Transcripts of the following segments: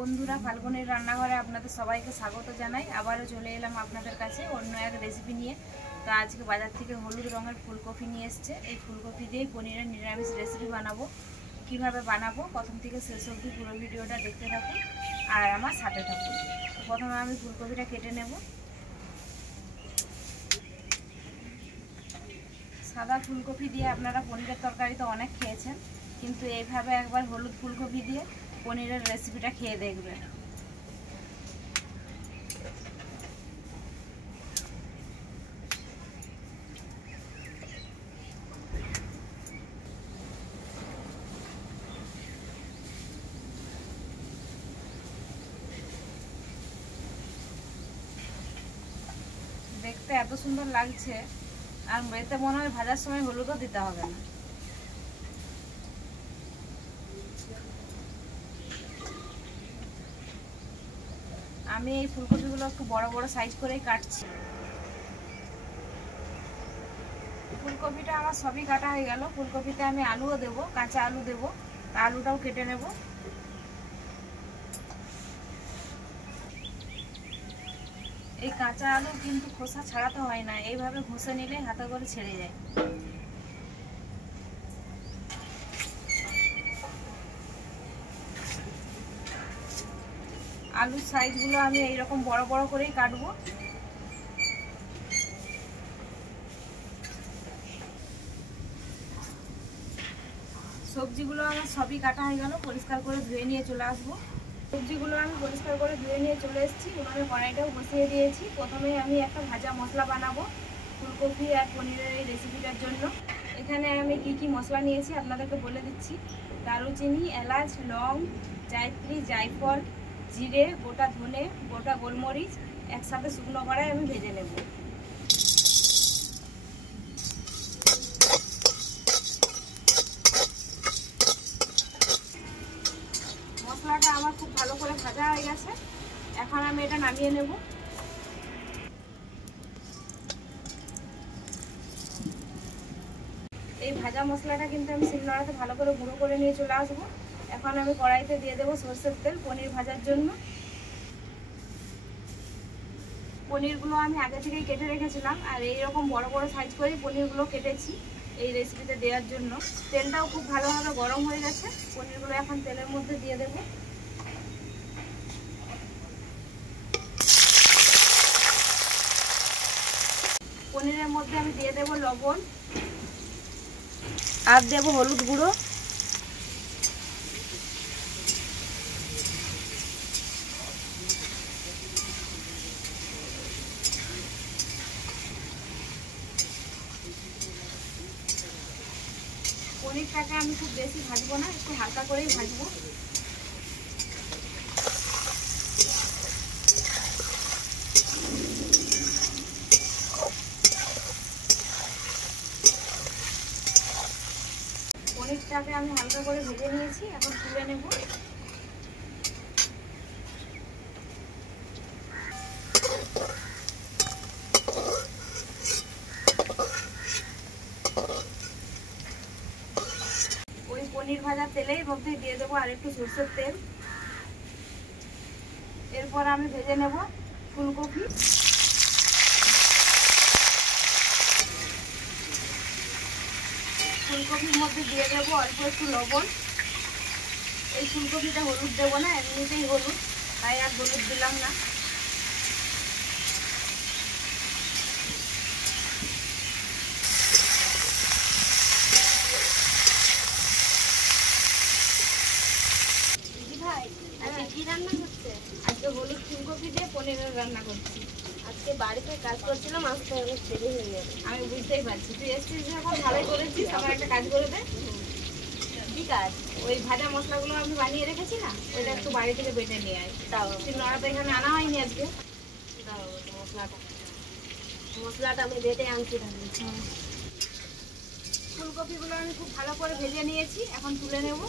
বন্ধুরা, ফাল্গুনের রান্নাঘরে আপনাদের সবাইকে স্বাগত জানাই। আবারও চলে এলাম আপনাদের কাছে অন্য এক রেসিপি নিয়ে। তো আজকে বাজার থেকে হলুদ রঙের ফুলকপি নিয়ে এসছে। এই ফুলকপি দিয়েই পনিরের নিরামিষ রেসিপি বানাবো। কিভাবে বানাবো প্রথম থেকে শেষ অবধি পুরো ভিডিওটা দেখতে থাকুন আর আমার সাথে থাকুন। তো প্রথমে আমি ফুলকপিটা কেটে নেব। সাদা ফুলকপি দিয়ে আপনারা পনিরের তরকারি তো অনেক খেয়েছেন, কিন্তু এইভাবে একবার হলুদ ফুলকপি দিয়ে পনিরের রেসিপিটা খেয়ে দেখবেন। দেখতে এত সুন্দর লাগছে, আর এতে মনে হয় ভাজার সময় হলুদও দিতে হবে না। আমি এই ফুলকপিগুলো একটু বড় বড় সাইজ করেই কাটছি। ফুলকপিটা আমার সবই কাটা হয়ে গেল। ফুলকপিতে আমি আলুও দেবো, কাঁচা আলু দেবো। আলুটাও কেটে নেব। এই কাঁচা আলু কিন্তু খোসা ছাড়াতে হয় না, এইভাবে ঘষে নিলে হাতে করে ছেড়ে যায়। আলুর সাইজগুলো আমি এইরকম বড় বড় করেই কাটবো। সবজিগুলো আমার সবই কাটা হয়ে গেল, পরিষ্কার করে ধুয়ে নিয়ে চলে আসবো। সবজিগুলো আমি পরিষ্কার করে ধুয়ে নিয়ে চলে এসেছি। উনানে কড়াইটাও বসিয়ে দিয়েছি। প্রথমে আমি একটা ভাজা মশলা বানাবো ফুলকপি আর পনিরের এই রেসিপিটার জন্য। এখানে আমি কি মশলা নিয়েছি আপনাদেরকে বলে দিচ্ছি। দারুচিনি, এলাচ, লং, জায়ত্রী, জায়ফল, জিরে, গোটা ধনে, গোটা গোলমরিচ একসাথে শুকনো কড়াই আমি ভেজে নেব। মশলাটা আমার খুব ভালো করে ভাজা হয়ে গেছে। এখন আমি এটা নামিয়ে নেব। এই ভাজা মশলাটা কিন্তু আমি শিলনোড়াতে ভালো করে গুঁড়ো করে নিয়ে চলে আসবো। এখন আমি কড়াইতে দিয়ে দেবো সরষের তেল পনির ভাজার জন্য। পনিরগুলো আমি আগে থেকেই কেটে রেখেছিলাম, আর এইরকম বড় বড় সাইজ করেই পনিরগুলো কেটেছি এই রেসিপিতে দেওয়ার জন্য। তেলটাও খুব ভালোভাবে গরম হয়ে গেছে। পনিরগুলো এখন তেলের মধ্যে দিয়ে দেবো। পনিরের মধ্যে আমি দিয়ে দেবো লবণ আর দেবো হলুদ গুঁড়ো। পনিরটাকে আমি খুব বেশি ভাজবো না, একটু হালকা করেই ভাজবো। পনিরটাকে আমি হালকা করে ভেজে নিয়েছি, এখন তুলে নেব। ওই পনির ভাজা তেলের মধ্যে দিয়ে দেবো আর একটু সরষের তেল। এরপর আমি ভেজে নেব ফুলকপি। ফুলকপির মধ্যে দিয়ে দেবো অল্প একটু লবণ। এই ফুলকপিটা হলুদ দেবো না, এমনিতেই হলুদ, তাই আর হলুদ দিলাম না। কি রান্না করছে? আজকে হলুদ ফুলকপি দিয়ে পনিরের রান্না করছি। আজকে বাড়িতে কাজ করছিলাম, আসতে অনেক দেরি হয়ে যাবে। আমি বুঝতেই পারছি, তুই এসছিস যখন ভালোই করেছিস। আমার একটা কাজ করে দে। কি কাজ? ওই ভাজা মশলাগুলো আমি বানিয়ে রেখেছি না, ওইটা একটু বাড়ি থেকে বেটে নিয়ে আয়। দাও শিলনোড়াতে এখানে আনা হয়নি আজকে। দাও মশলাটা আমি বেটে আনছি তাহলে। ফুলকপিগুলো আমি খুব ভালো করে ভেজে নিয়েছি, এখন তুলে নেব।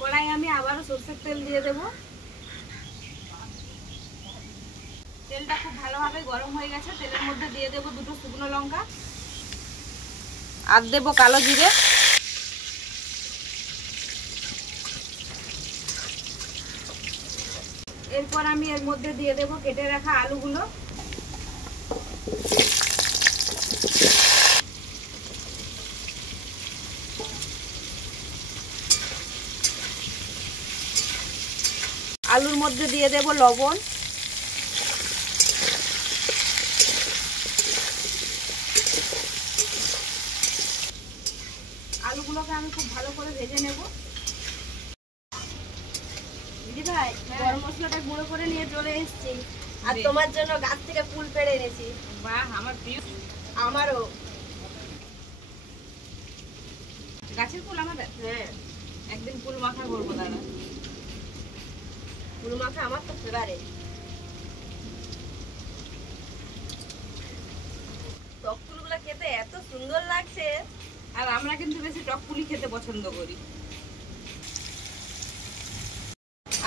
কড়াই আমি আবারও সরষের তেল দিয়ে দেব। তেলটা খুব ভালো ভালোভাবে গরম হয়ে গেছে। তেলের মধ্যে দিয়ে দেবো 2টো শুকনো লঙ্কা আর দেবো কালো জিরে। এরপর আমি এর মধ্যে দিয়ে দেবো কেটে রাখা আলুগুলো। আলুর মধ্যে দিয়ে দেব লবণ, আলুগুলোকে আমি খুব ভালো করে ভেজে নেব। দিদি ভাই, গরম মশলাটা গুঁড়ো করে নিয়ে চলে এসেছি। আর তোমার জন্য গাছ থেকে ফুল পেড়ে এনেছি। বাহ, আমার প্রিয়। আমারও। গাছের ফুল আমাদের? হ্যাঁ, একদিন ফুল মাখা করবো দাদা। ফুল মাখা আমার তো ফেভারিট। টক ফুলগুলো খেতে এত সুন্দর লাগছে। আর আমরা কিন্তু বেশি টক পুলি খেতে পছন্দ করি।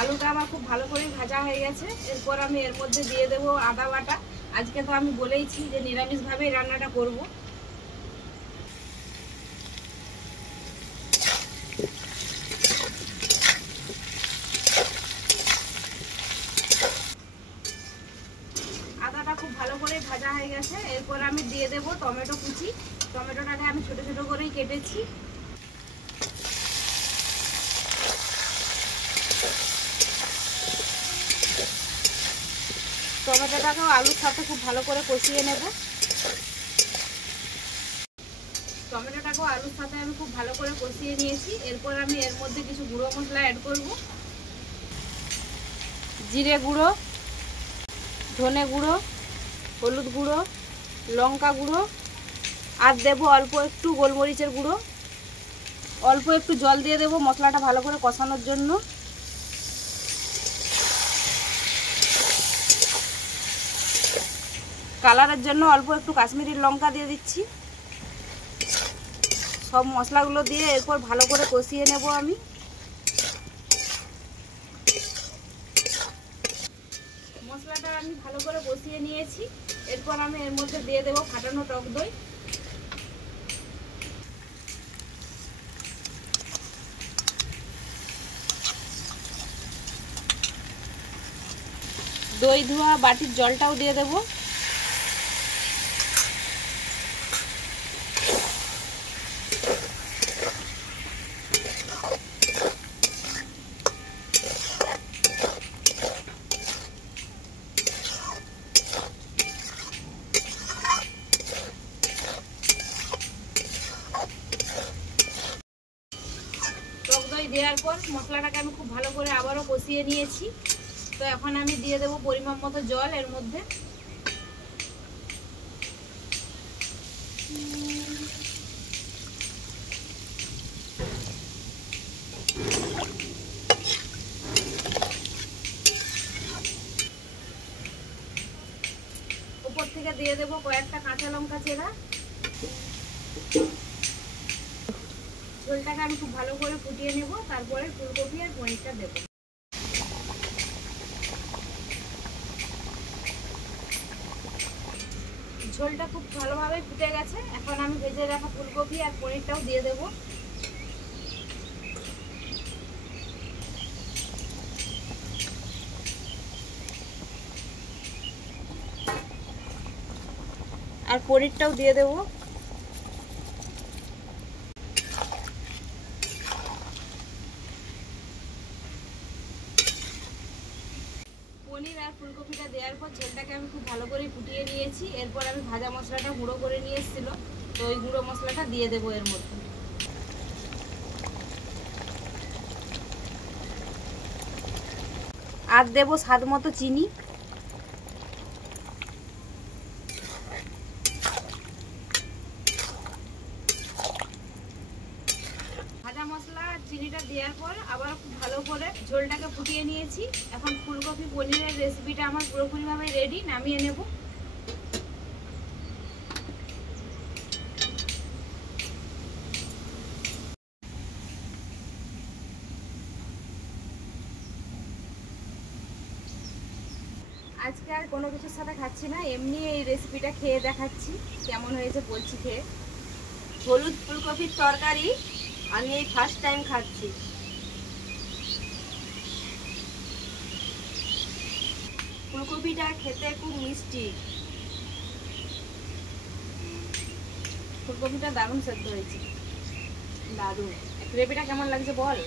আলুটা আমার খুব ভালো করে ভাজা হয়ে গেছে। এরপর আমি এর মধ্যে দিয়ে দেবো আদা বাটা। আজকে তো আমি বলেইছি যে নিরামিষভাবেই রান্নাটা করব। আদাটা খুব ভালো করে ভাজা হয়ে গেছে। এরপর আমি দিয়ে দেবো টমেটো কুচি। টমেটোটাকে আমি ছোট ছোট করেই কেটেছি। টমেটোটাকেও আলুর সাথে খুব ভালো করে কষিয়ে নেব। টমেটোটাকেও আলুর সাথে আমি খুব ভালো করে কষিয়ে নিয়েছি। এরপর আমি এর মধ্যে কিছু গুঁড়ো মশলা অ্যাড করব। জিরে গুঁড়ো, ধনে গুঁড়ো, হলুদ গুঁড়ো, লঙ্কা গুঁড়ো আর দেবো অল্প একটু গোলমরিচের গুঁড়ো। অল্প একটু জল দিয়ে দেবো মশলাটা ভালো করে কষানোর জন্য। কালারের জন্য অল্প একটু কাশ্মীরি লঙ্কা দিয়ে দিচ্ছি। সব মশলাগুলো দিয়ে এরপর ভালো করে কষিয়ে নেব আমি। মশলাটা আমি ভালো করে কষিয়ে নিয়েছি। এরপর আমি এর মধ্যে দিয়ে দেবো ফাটানো টক দই। দই ধোয়া বাটির জলটাও দিয়ে দেবো। টক দই দেওয়ার পর মশলাটাকে আমি খুব ভালো করে আবারও কষিয়ে নিয়েছি। তো এখন আমি দিয়ে দেবো পরিমাণ মতো জল এর মধ্যে। উপর থেকে দিয়ে দেবো কয়েকটা কাঁচা লঙ্কা চেরা। ঝোলটাকে আমি খুব ভালো করে ফুটিয়ে নেব। তারপরে ফুলকপি আর পনিরটা দেবো। ঝোলটা খুব ভালোভাবে ফুটে গেছে। এখন আমি ভেজে রাখা ফুলকপি আর পনিরটাও দিয়ে দেবো। আর পনিরটাও দিয়ে দেবো। পনির আর ফুলকপিটা দেওয়ার পর ঝোলটাকে আমি খুব ভালো করে ফুটিয়ে নিয়েছি। এরপর আমি ভাজা মশলাটা গুঁড়ো করে নিয়ে এসেছিল, তো ওই গুঁড়ো মশলাটা দিয়ে দেবো এর মধ্যে। আর দেবো স্বাদ মতো চিনি। ভাজা মশলা আর চিনিটা দেওয়ার পর আবার খুব ভালো করে ঝোলটাকে ফুটিয়ে নিয়েছি। এখন ফুলকপি পনিরের রেসিপিটা আমার পুরোপুরিভাবে রেডি। নামিয়ে নেব। আজকে আর কোনো কিছুর সাথে খাচ্ছি না, এমনি এই রেসিপিটা খেয়ে দেখাচ্ছি কেমন হয়েছে বলছি খেয়ে। হলুদ ফুলকপির তরকারি আমি এই ফার্স্ট টাইম খাচ্ছি। ফুলকপিটা খেতে খুব মিষ্টি। ফুলকপিটা দারুণ সেদ্ধ হয়েছে, দারুণ। গ্রেভিটা কেমন লাগছে বল?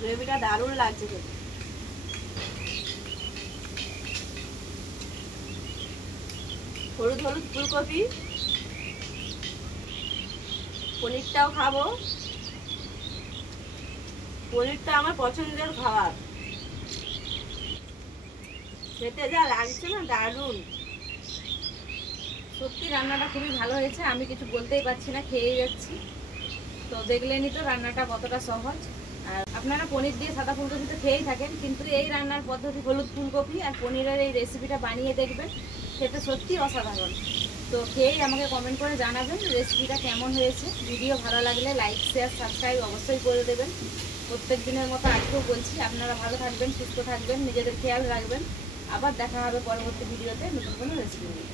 গ্রেভিটা দারুণ লাগছে খেতে। হলুদ হলুদ ফুলকপি, পনিরটাও খাবো। পনিরটা আমার পছন্দের খাবার, খেতে যা লাগছে না দারুণ। সত্যি রান্নাটা খুবই ভালো হয়েছে, আমি কিছু বলতেই পারছি না, খেয়েই যাচ্ছি। তো দেখলেনই তো রান্নাটা কতটা সহজ। আর আপনারা পনির দিয়ে সাদা ফুলকপি তো খেয়েই থাকেন, কিন্তু এই রান্নার পদ্ধতি হলুদ ফুলকপি আর পনিরের এই রেসিপিটা বানিয়ে দেখবেন, খেতে সত্যি অসাধারণ। তো খেয়েই আমাকে কমেন্ট করে জানাবেন রেসিপিটা কেমন হয়েছে। ভিডিও ভালো লাগলে লাইক শেয়ার সাবস্ক্রাইব অবশ্যই করে দেবেন। প্রত্যেক দিনের মতো আজকেও বলছি, আপনারা ভালো থাকবেন, সুস্থ থাকবেন, নিজেদের খেয়াল রাখবেন। আবার দেখা হবে পরবর্তী ভিডিওতে নতুন কোনো রেসিপি নিয়ে।